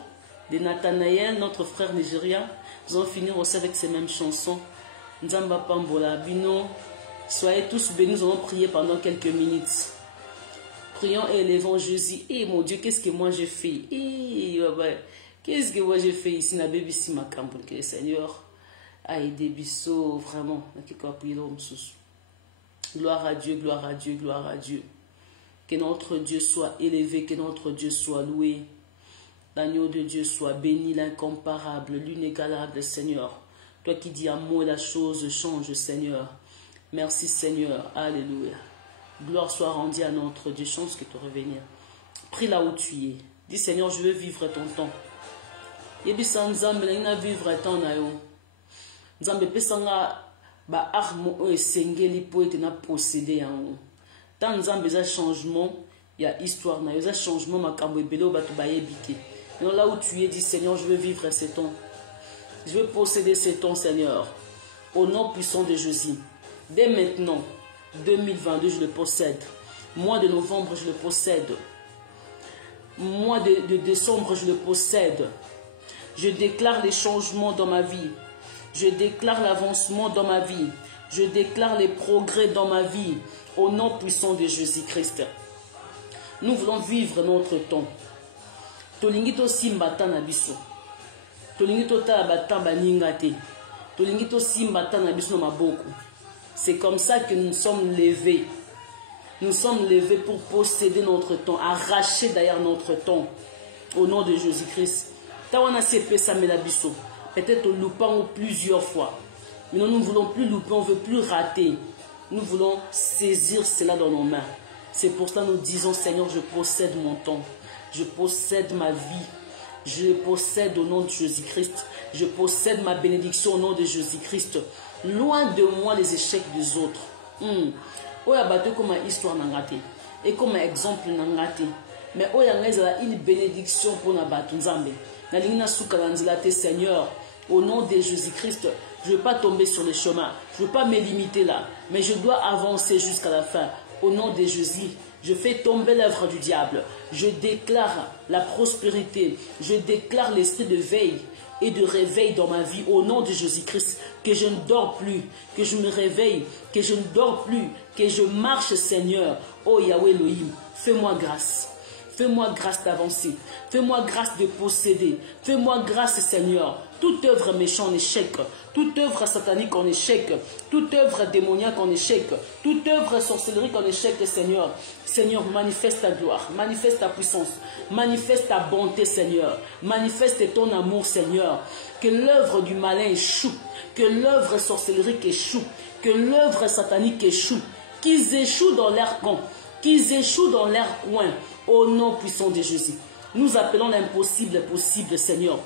de Nathanaël, notre frère nigérien. Nous allons finir aussi avec ces mêmes chansons. Nzamba Pambola Bino. Soyez tous bénis. Nous allons prier pendant quelques minutes. Prions et élevons Jésus. Eh mon Dieu, qu'est-ce que moi j'ai fait? Qu'est-ce que moi j'ai fait ici? Na baby si ma camp que le Seigneur a aidé Bisso vraiment. Gloire à Dieu, gloire à Dieu, gloire à Dieu. Que notre Dieu soit élevé, que notre Dieu soit loué. L'agneau de Dieu soit béni, l'incomparable, l'inégalable, Seigneur. Toi qui dis un mot et la chose change, Seigneur. Merci, Seigneur. Alléluia. Gloire soit rendue à notre Dieu. Chance que tu revenir. Prie là où tu es. Dis, Seigneur, je veux vivre ton temps. Yebisa nzambe na vivre ton na yo. Nzambe pesanga ba arme o esengeli po ete na posséder yango. Tant nzambe za changement, il y a histoire na yo za changement makambo ebele o batu bayebike. Non, là où tu es, dis Seigneur, je veux vivre ces temps. Je veux posséder ces temps, Seigneur. Au nom puissant de Jésus. Dès maintenant, 2022, je le possède. Mois de novembre, je le possède. Mois de décembre, je le possède. Je déclare les changements dans ma vie. Je déclare l'avancement dans ma vie. Je déclare les progrès dans ma vie. Au nom puissant de Jésus-Christ. Nous voulons vivre notre temps. Tolingito simbata na biso. Tolingito ta batamba ningate. Tolingito simbata na biso na maboko. C'est comme ça que nous sommes levés. Nous sommes levés pour posséder notre temps, arracher d'ailleurs notre temps. Au nom de Jésus-Christ. Tawana sepe samela biso. Peut-être loupant plusieurs fois. Mais nous ne voulons plus louper, on ne veut plus rater. Nous voulons saisir cela dans nos mains. C'est pour cela que nous disons, Seigneur, je possède mon temps. Je possède ma vie. Je possède au nom de Jésus-Christ. Je possède ma bénédiction au nom de Jésus-Christ. Loin de moi les échecs des autres. Oya bateau comme histoire nangate. Et comme exemple nangate. Mais oya ngeza une bénédiction pour na bateau nzambe. Na lingina soukalanzilate Seigneur. Au nom de Jésus-Christ. Je ne veux pas tomber sur le chemin. Je ne veux pas me limiter là. Mais je dois avancer jusqu'à la fin. Au nom de Jésus. Je fais tomber l'œuvre du diable. Je déclare la prospérité. Je déclare l'esprit de veille et de réveil dans ma vie au nom de Jésus-Christ. Que je ne dors plus, que je me réveille, que je ne dors plus, que je marche, Seigneur. Oh Yahweh Elohim, fais-moi grâce. Fais-moi grâce d'avancer. Fais-moi grâce de posséder. Fais-moi grâce, Seigneur. Toute œuvre méchante en échec. Toute œuvre satanique en échec. Toute œuvre démoniaque en échec. Toute œuvre sorcellerie en échec, Seigneur. Seigneur, manifeste ta gloire. Manifeste ta puissance. Manifeste ta bonté, Seigneur. Manifeste ton amour, Seigneur. Que l'œuvre du malin échoue. Que l'œuvre sorcellerique échoue. Que l'œuvre satanique échoue. Qu'ils échouent dans leur camp. Qu'ils échouent dans leur coin. Au nom puissant de Jésus. Nous appelons l'impossible possible, Seigneur.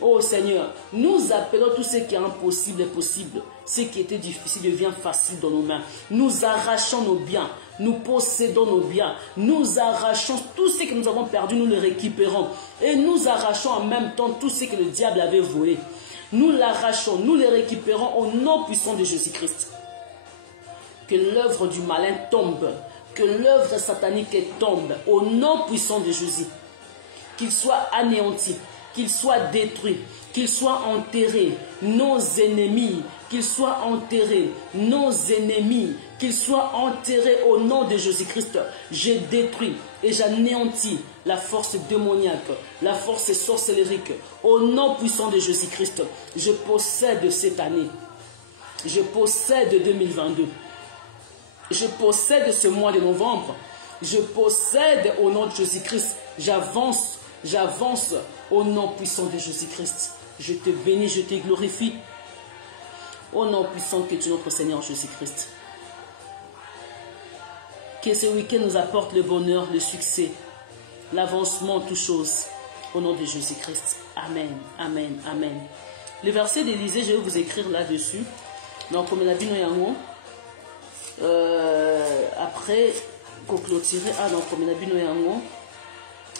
Oh Seigneur, nous appelons tout ce qui est impossible possible. Ce qui était difficile devient facile dans nos mains. Nous arrachons nos biens. Nous possédons nos biens. Nous arrachons tout ce que nous avons perdu. Nous le récupérons. Et nous arrachons en même temps tout ce que le diable avait volé. Nous l'arrachons. Nous le récupérons au nom puissant de Jésus-Christ. Que l'œuvre du malin tombe. Que l'œuvre satanique tombe au nom puissant de Jésus. Qu'il soit anéanti, qu'il soit détruit, qu'il soit enterré. Nos ennemis qu'ils soient enterrés. Nos ennemis, qu'ils soient enterrés au nom de Jésus-Christ. Je détruis et j'anéantis la force démoniaque, la force sorcellérique. Au nom puissant de Jésus-Christ, je possède cette année. Je possède 2022. Je possède ce mois de novembre. Je possède au nom de Jésus-Christ. J'avance au nom puissant de Jésus-Christ. Je te bénis, je te glorifie. Au nom puissant que tu es notre Seigneur Jésus-Christ. Que ce week-end nous apporte le bonheur, le succès, l'avancement, toutes choses. Au nom de Jésus-Christ. Amen, amen, amen. Le verset d'Élisée, je vais vous écrire là-dessus. Donc, comme la Bible après, pour clôturer, comme la Bible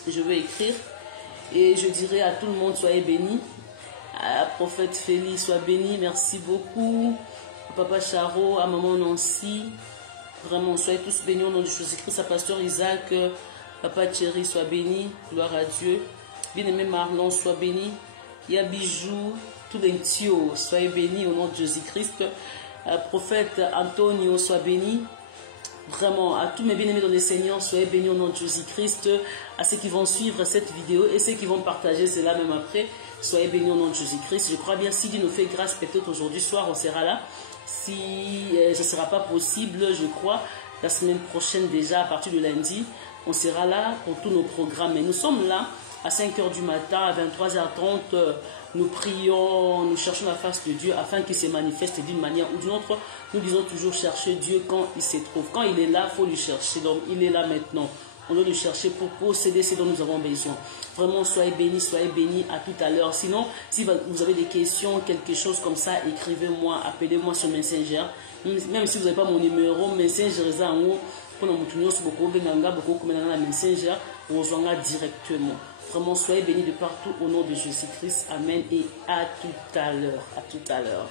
je vais écrire. Et je dirai à tout le monde, soyez bénis. À prophète Félix, sois béni, merci beaucoup. À Papa Charo, à Maman Nancy, vraiment, soyez tous bénis au nom de Jésus-Christ. À Pasteur Isaac, Papa Thierry, sois béni, gloire à Dieu. Bien-aimé Marlon, sois béni. Il y a Bijou, tout les Tio, soyez bénis au nom de Jésus-Christ. Prophète Antonio, sois béni. Vraiment, à tous mes bien-aimés dans le Seigneur, soyez bénis au nom de Jésus-Christ. À ceux qui vont suivre cette vidéo et ceux qui vont partager cela même après, soyez bénis au nom de Jésus-Christ. Je crois bien, si Dieu nous fait grâce, peut-être aujourd'hui soir, on sera là. Si ce ne sera pas possible, je crois, la semaine prochaine déjà, à partir de lundi, on sera là pour tous nos programmes. Et nous sommes là à 5 h du matin, à 23 h 30, nous prions, nous cherchons la face de Dieu afin qu'il se manifeste d'une manière ou d'une autre. Nous disons toujours chercher Dieu quand il se trouve. Quand il est là, il faut lui chercher. Donc il est là maintenant. On doit le chercher pour posséder ce dont nous avons besoin. Vraiment, soyez bénis à tout à l'heure. Sinon, si vous avez des questions, quelque chose comme ça, écrivez-moi, appelez-moi sur Messenger. Même si vous n'avez pas mon numéro, Messenger, Messenger, on rejoindra directement. Vraiment, soyez bénis de partout au nom de Jésus-Christ. Amen et à tout à l'heure. À tout à l'heure.